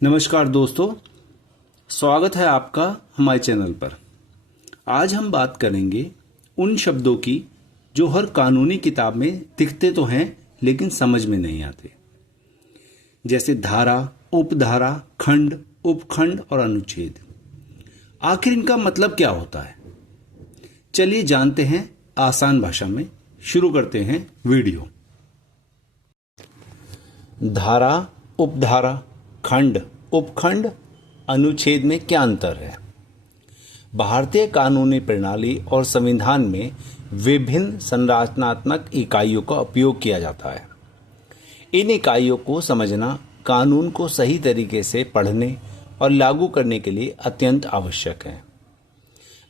नमस्कार दोस्तों, स्वागत है आपका हमारे चैनल पर। आज हम बात करेंगे उन शब्दों की जो हर कानूनी किताब में दिखते तो हैं लेकिन समझ में नहीं आते, जैसे धारा, उपधारा, खंड, उपखंड और अनुच्छेद। आखिर इनका मतलब क्या होता है? चलिए जानते हैं आसान भाषा में। शुरू करते हैं वीडियो। धारा, उपधारा, खंड, उपखंड, अनुच्छेद में क्या अंतर है? भारतीय कानूनी प्रणाली और संविधान में विभिन्न संरचनात्मक इकाइयों का उपयोग किया जाता है। इन इकाइयों को समझना कानून को सही तरीके से पढ़ने और लागू करने के लिए अत्यंत आवश्यक है।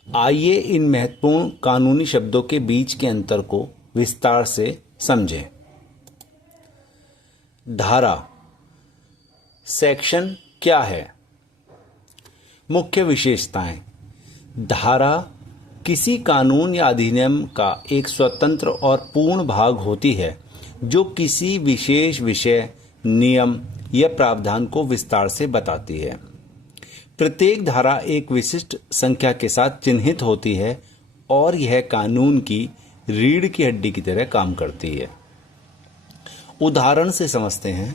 आइए इन महत्वपूर्ण कानूनी शब्दों के बीच के अंतर को विस्तार से समझें। धारा, सेक्शन क्या है? मुख्य विशेषताएं। धारा किसी कानून या अधिनियम का एक स्वतंत्र और पूर्ण भाग होती है जो किसी विशेष विषय, नियम या प्रावधान को विस्तार से बताती है। प्रत्येक धारा एक विशिष्ट संख्या के साथ चिन्हित होती है और यह कानून की रीढ़ की हड्डी की तरह काम करती है। उदाहरण से समझते हैं।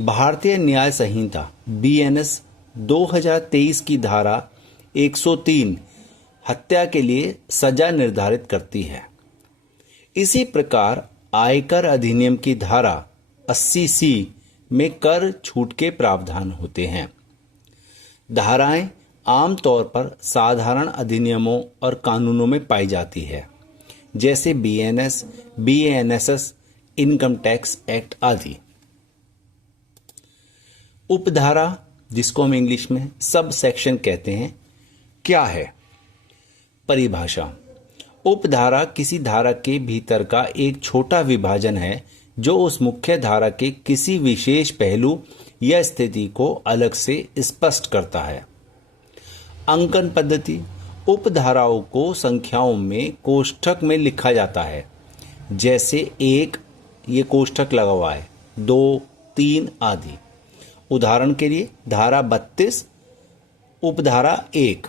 भारतीय न्याय संहिता BNS 2023 की धारा 103 हत्या के लिए सजा निर्धारित करती है। इसी प्रकार आयकर अधिनियम की धारा 80C में कर छूट के प्रावधान होते हैं। धाराएं आमतौर पर साधारण अधिनियमों और कानूनों में पाई जाती है, जैसे BNS, BENSS, income tax act आदि। उपधारा, जिसको हम इंग्लिश में सब सेक्शन कहते हैं, क्या है? परिभाषा। उपधारा किसी धारा के भीतर का एक छोटा विभाजन है जो उस मुख्य धारा के किसी विशेष पहलू या स्थिति को अलग से स्पष्ट करता है। अंकन पद्धति। उपधाराओं को संख्याओं में कोष्ठक में लिखा जाता है, जैसे 1 ये कोष्ठक लगा हुआ है, 2, 3 आदि। उदाहरण के लिए धारा 32 उपधारा 1।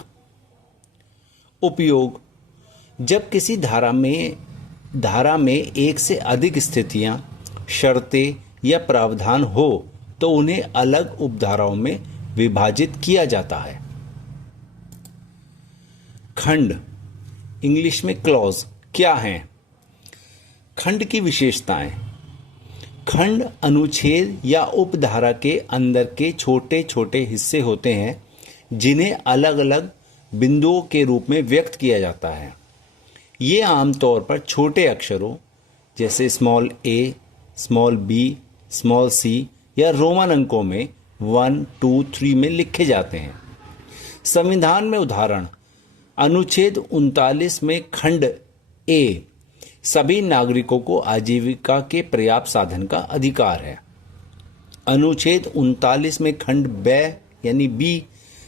उपयोग। जब किसी धारा में एक से अधिक स्थितियां, शर्तें या प्रावधान हो तो उन्हें अलग उपधाराओं में विभाजित किया जाता है। खंड, इंग्लिश में क्लॉज, क्या हैं? खंड की विशेषताएं। खंड अनुच्छेद या उपधारा के अंदर के छोटे छोटे हिस्से होते हैं जिन्हें अलग अलग बिंदुओं के रूप में व्यक्त किया जाता है। ये आमतौर पर छोटे अक्षरों जैसे small a, small b, small c या रोमन अंकों में 1, 2, 3 में लिखे जाते हैं। संविधान में उदाहरण। अनुच्छेद 39 में खंड a सभी नागरिकों को आजीविका के पर्याप्त साधन का अधिकार है। अनुच्छेद 39 में खंड ब यानी बी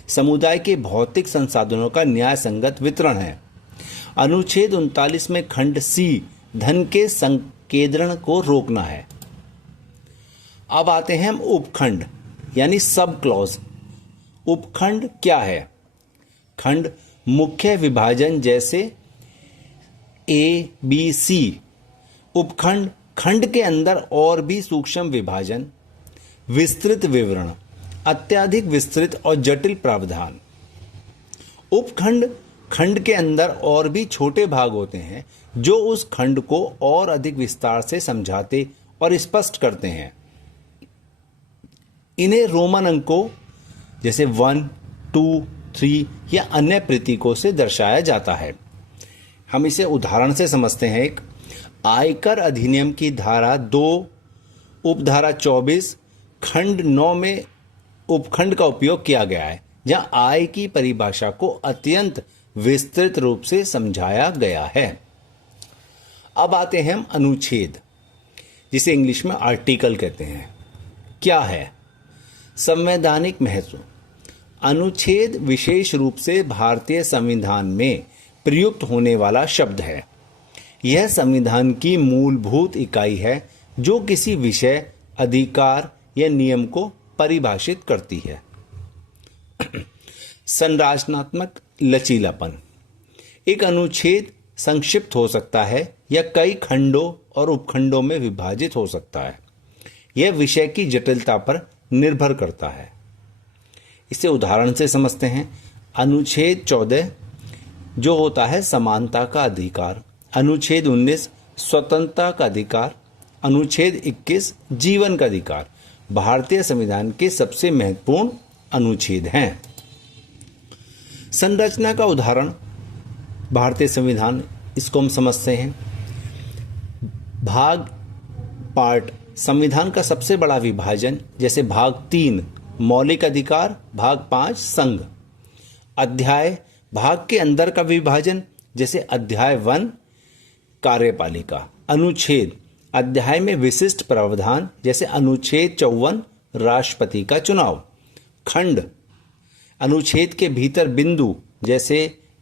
समुदाय के भौतिक संसाधनों का न्याय संगत वितरण है। अनुच्छेद 39 में खंड सी धन के संकेंद्रण को रोकना है। अब आते हैं हम उपखंड यानी सब क्लॉज। उपखंड क्या है? खंड मुख्य विभाजन जैसे ABC। उपखंड खंड के अंदर और भी सूक्ष्म विभाजन, विस्तृत विवरण, अत्यधिक विस्तृत और जटिल प्रावधान। उपखंड खंड के अंदर और भी छोटे भाग होते हैं जो उस खंड को और अधिक विस्तार से समझाते और स्पष्ट करते हैं। इन्हें रोमन अंकों जैसे 1, 2, 3 या अन्य प्रतीकों से दर्शाया जाता है। हम इसे उदाहरण से समझते हैं। एक आयकर अधिनियम की धारा 2 उपधारा 24 खंड 9 में उपखंड का उपयोग किया गया है, जहां आय की परिभाषा को अत्यंत विस्तृत रूप से समझाया गया है। अब आते हैं हम अनुच्छेद, जिसे इंग्लिश में आर्टिकल कहते हैं, क्या है? संवैधानिक महत्व। अनुच्छेद विशेष रूप से भारतीय संविधान में प्रयुक्त होने वाला शब्द है। यह संविधान की मूलभूत इकाई है जो किसी विषय, अधिकार या नियम को परिभाषित करती है। संरचनात्मक लचीलापन। एक अनुच्छेद संक्षिप्त हो सकता है या कई खंडों और उपखंडों में विभाजित हो सकता है। यह विषय की जटिलता पर निर्भर करता है। इसे उदाहरण से समझते हैं। अनुच्छेद 14 जो होता है समानता का अधिकार, अनुच्छेद 19 स्वतंत्रता का अधिकार, अनुच्छेद 21 जीवन का अधिकार भारतीय संविधान के सबसे महत्वपूर्ण अनुच्छेद हैं। संरचना का उदाहरण भारतीय संविधान, इसको हम समझते हैं। भाग पार्ट संविधान का सबसे बड़ा विभाजन, जैसे भाग 3 मौलिक अधिकार, भाग 5 संघ। अध्याय भाग के अंदर का विभाजन, जैसे अध्याय 1 कार्यपालिका। अनुच्छेद अध्याय में विशिष्ट प्रावधान, जैसे अनुच्छेद 54 राष्ट्रपति का चुनाव। खंड अनुच्छेद के भीतर बिंदु, जैसे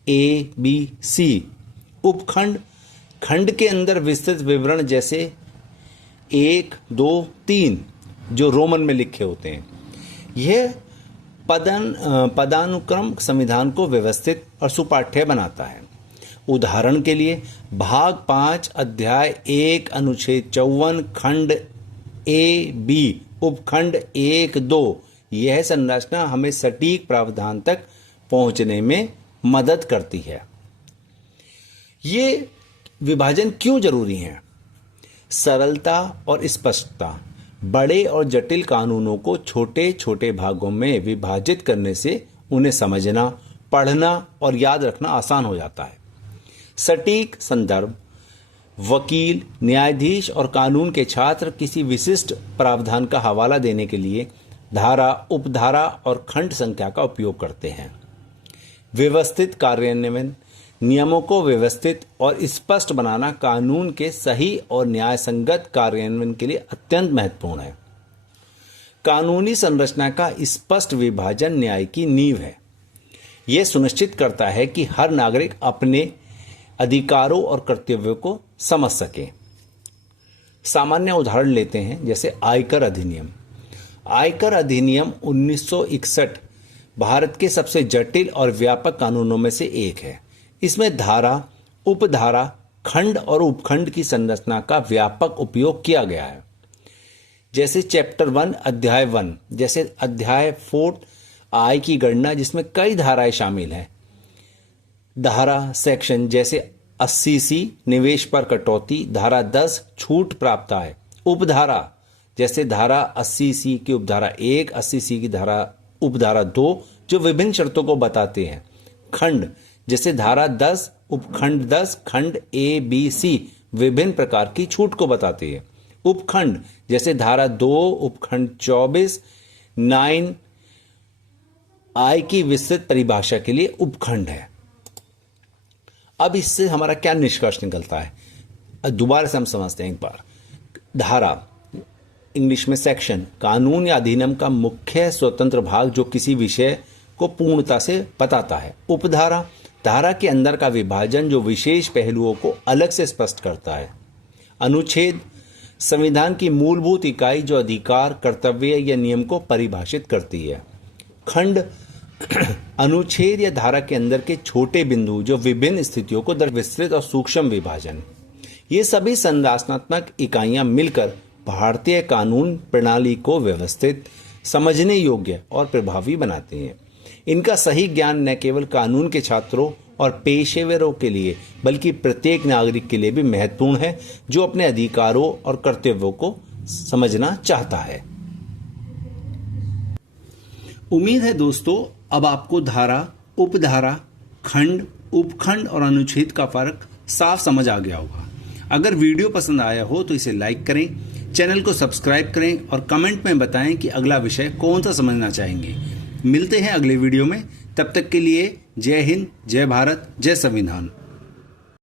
ए बी सी। उपखंड खंड के अंदर विस्तृत विवरण, जैसे 1 2 3 जो रोमन में लिखे होते हैं। यह पदानुक्रम संविधान को व्यवस्थित और सुपाठ्य बनाता है। उदाहरण के लिए भाग 5 अध्याय 1 अनुच्छेद 54 खंड ए बी उपखंड 1 2। यह संरचना हमें सटीक प्रावधान तक पहुंचने में मदद करती है। ये विभाजन क्यों जरूरी है? सरलता और स्पष्टता। बड़े और जटिल कानूनों को छोटे छोटे भागों में विभाजित करने से उन्हें समझना, पढ़ना और याद रखना आसान हो जाता है। सटीक संदर्भ। वकील, न्यायाधीश और कानून के छात्र किसी विशिष्ट प्रावधान का हवाला देने के लिए धारा, उपधारा और खंड संख्या का उपयोग करते हैं। व्यवस्थित कार्यान्वयन। नियमों को व्यवस्थित और स्पष्ट बनाना कानून के सही और न्यायसंगत कार्यान्वयन के लिए अत्यंत महत्वपूर्ण है। कानूनी संरचना का स्पष्ट विभाजन न्याय की नींव है। यह सुनिश्चित करता है कि हर नागरिक अपने अधिकारों और कर्तव्यों को समझ सके। सामान्य उदाहरण लेते हैं, जैसे आयकर अधिनियम। आयकर अधिनियम 1961 भारत के सबसे जटिल और व्यापक कानूनों में से एक है। इसमें धारा, उपधारा, खंड और उपखंड की संरचना का व्यापक उपयोग किया गया है। जैसे चैप्टर 1 अध्याय 1, जैसे अध्याय 4 आय की गणना, जिसमें कई धाराएं शामिल हैं। धारा सेक्शन, जैसे 80C निवेश पर कटौती, धारा 10 छूट प्राप्त है। उपधारा, जैसे धारा 80C की उपधारा 1, 80C की धारा उपधारा 2 जो विभिन्न शर्तों को बताते हैं। खंड, जैसे धारा 10 उपखंड 10 खंड ए बी सी विभिन्न प्रकार की छूट को बताती है। उपखंड, जैसे धारा 2 उपखंड 24 9 आय की विस्तृत परिभाषा के लिए उपखंड है। अब इससे हमारा क्या निष्कर्ष निकलता है, दोबारा से हम समझते हैं एक बार। धारा, इंग्लिश में सेक्शन, कानून या अधिनियम का मुख्य स्वतंत्र भाग जो किसी विषय को पूर्णता से बताता है। उपधारा, धारा के अंदर का विभाजन जो विशेष पहलुओं को अलग से स्पष्ट करता है। अनुच्छेद, संविधान की मूलभूत इकाई जो अधिकार, कर्तव्य या नियम को परिभाषित करती है। खंड, अनुच्छेद या धारा के अंदर के छोटे बिंदु जो विभिन्न स्थितियों को विस्तृत और सूक्ष्म विभाजन। ये सभी संरचनात्मक इकाइयां मिलकर भारतीय कानून प्रणाली को व्यवस्थित, समझने योग्य और प्रभावी बनाती हैं। इनका सही ज्ञान न केवल कानून के छात्रों और पेशेवरों के लिए बल्कि प्रत्येक नागरिक के लिए भी महत्वपूर्ण है जो अपने अधिकारों और कर्तव्यों को समझना चाहता है। उम्मीद है दोस्तों अब आपको धारा, उपधारा, खंड, उपखंड और अनुच्छेद का फर्क साफ समझ आ गया होगा। अगर वीडियो पसंद आया हो तो इसे लाइक करें, चैनल को सब्सक्राइब करें और कमेंट में बताएं कि अगला विषय कौन सा समझना चाहेंगे। मिलते हैं अगले वीडियो में, तब तक के लिए जय हिंद, जय भारत, जय संविधान।